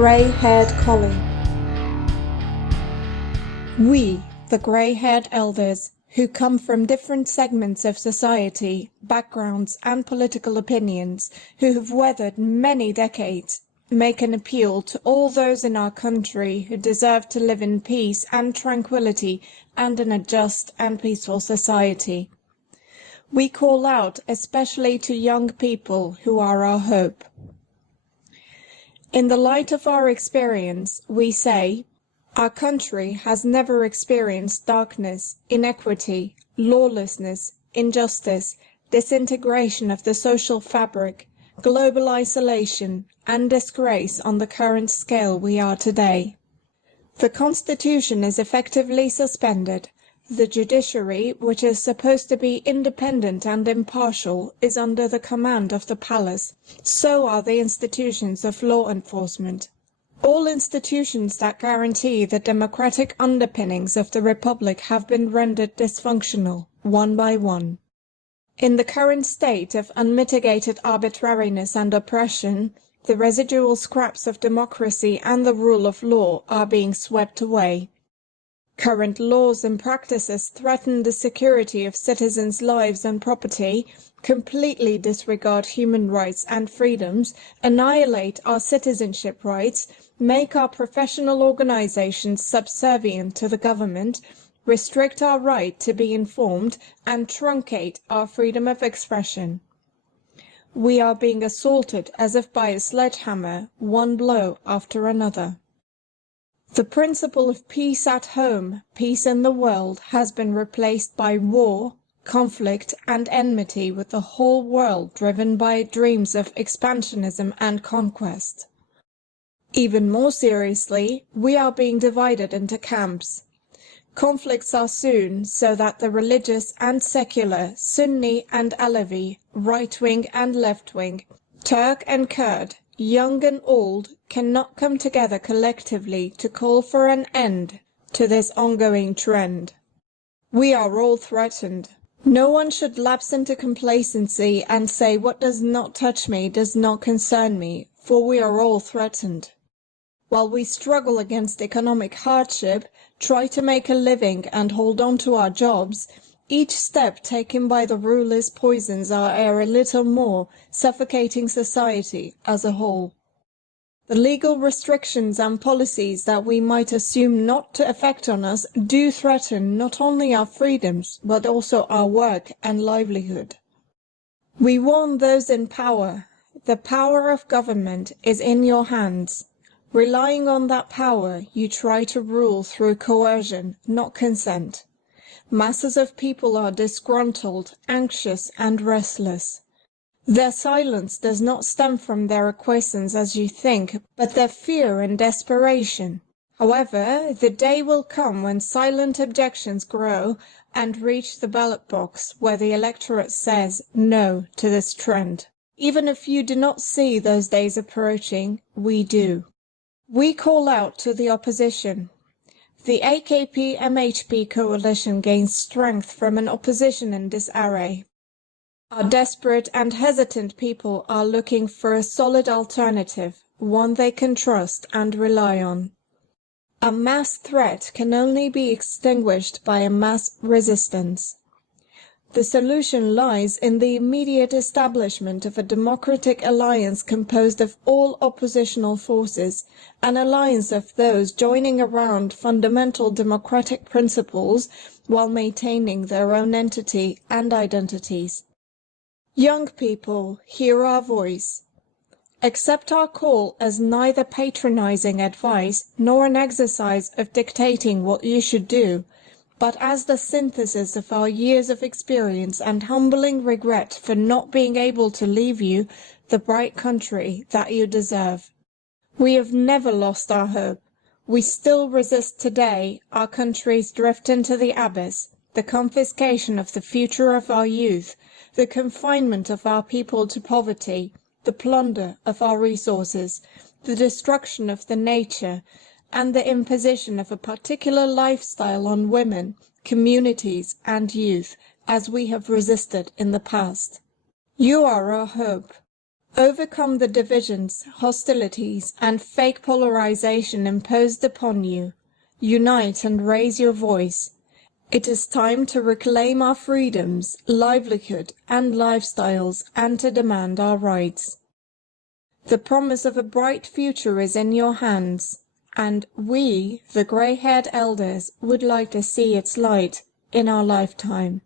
grey-haired collie. We, the grey-haired elders, who come from different segments of society, backgrounds and political opinions, who have weathered many decades, make an appeal to all those in our country who deserve to live in peace and tranquility and in a just and peaceful society. We call out especially to young people who are our hope. In the light of our experience, we say, our country has never experienced darkness, inequity, lawlessness, injustice, disintegration of the social fabric, global isolation, and disgrace on the current scale we are today. The Constitution is effectively suspended. The judiciary, which is supposed to be independent and impartial, is under the command of the palace. So are the institutions of law enforcement. All institutions that guarantee the democratic underpinnings of the Republic have been rendered dysfunctional, one by one. In the current state of unmitigated arbitrariness and oppression, the residual scraps of democracy and the rule of law are being swept away. Current laws and practices threaten the security of citizens' lives and property, completely disregard human rights and freedoms, annihilate our citizenship rights, make our professional organizations subservient to the government, restrict our right to be informed, and truncate our freedom of expression. We are being assaulted as if by a sledgehammer, one blow after another. The principle of peace at home, peace in the world, has been replaced by war, conflict, and enmity with the whole world driven by dreams of expansionism and conquest. Even more seriously, we are being divided into camps. Conflicts are soon, so that the religious and secular, Sunni and Alevi, right-wing and left-wing, Turk and Kurd, young and old, cannot come together collectively to call for an end to this ongoing trend. We are all threatened. No one should lapse into complacency and say what does not touch me does not concern me, for we are all threatened. While we struggle against economic hardship, try to make a living and hold on to our jobs, each step taken by the rulers poisons our air a little more, suffocating society as a whole. The legal restrictions and policies that we might assume not to affect on us do threaten not only our freedoms, but also our work and livelihood. We warn those in power. The power of government is in your hands. Relying on that power, you try to rule through coercion, not consent. Masses of people are disgruntled, anxious, and restless. Their silence does not stem from their acquiescence as you think, but their fear and desperation. However, the day will come when silent objections grow and reach the ballot box where the electorate says no to this trend. Even if you do not see those days approaching, we do. We call out to the opposition. The AKP-MHP coalition gains strength from an opposition in disarray. Our desperate and hesitant people are looking for a solid alternative, one they can trust and rely on. A mass threat can only be extinguished by a mass resistance. The solution lies in the immediate establishment of a democratic alliance composed of all oppositional forces, an alliance of those joining around fundamental democratic principles while maintaining their own entity and identities. Young people, hear our voice. Accept our call as neither patronizing advice nor an exercise of dictating what you should do, but as the synthesis of our years of experience and humbling regret for not being able to leave you the bright country that you deserve. We have never lost our hope. We still resist today our country's drift into the abyss, the confiscation of the future of our youth, the confinement of our people to poverty, the plunder of our resources, the destruction of the nature, and the imposition of a particular lifestyle on women, communities, and youth, as we have resisted in the past. You are our hope. Overcome the divisions, hostilities, and fake polarization imposed upon you. Unite and raise your voice. It is time to reclaim our freedoms, livelihood, and lifestyles, and to demand our rights. The promise of a bright future is in your hands, and we, the grey-haired elders, would like to see its light in our lifetime.